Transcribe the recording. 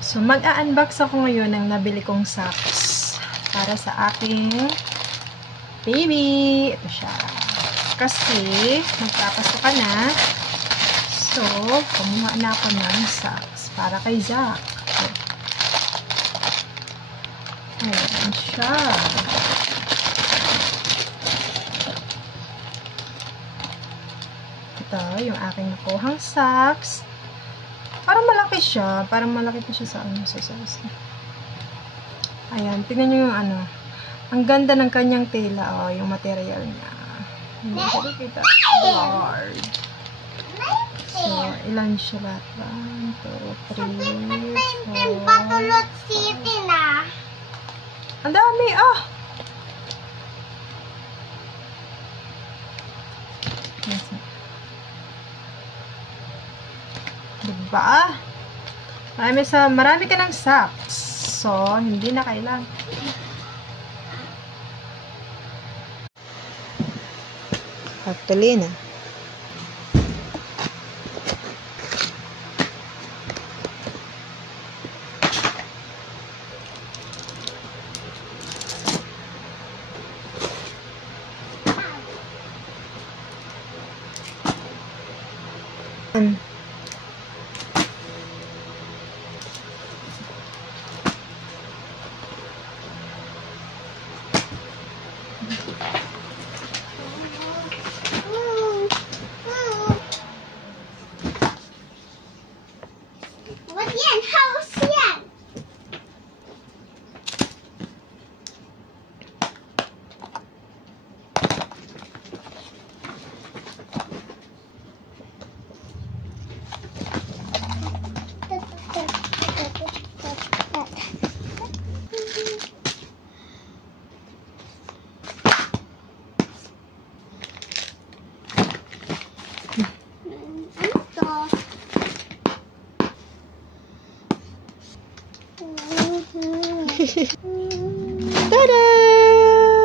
So, mag-a-unbox ako ngayon ng nabili kong socks para sa aking baby. Ito siya. Kasi, magpapasok ka na. So, kumuha na ako ng socks para kay Zach. Ayan siya. Ito, yung aking nakuhang socks. Parang malaki siya. Parang malaki pa siya sa size. Ayan, tingnan nyo yung ang ganda ng kanyang tela. Oh, yung material niya. Hindi ko kita. Hard. So, ilan siya ba? 1, 2, 3, 4. Ang dami, ah! Diba? Marami ka ng socks. So, hindi na kailangan. Actually na. What yan? House yan? Tada!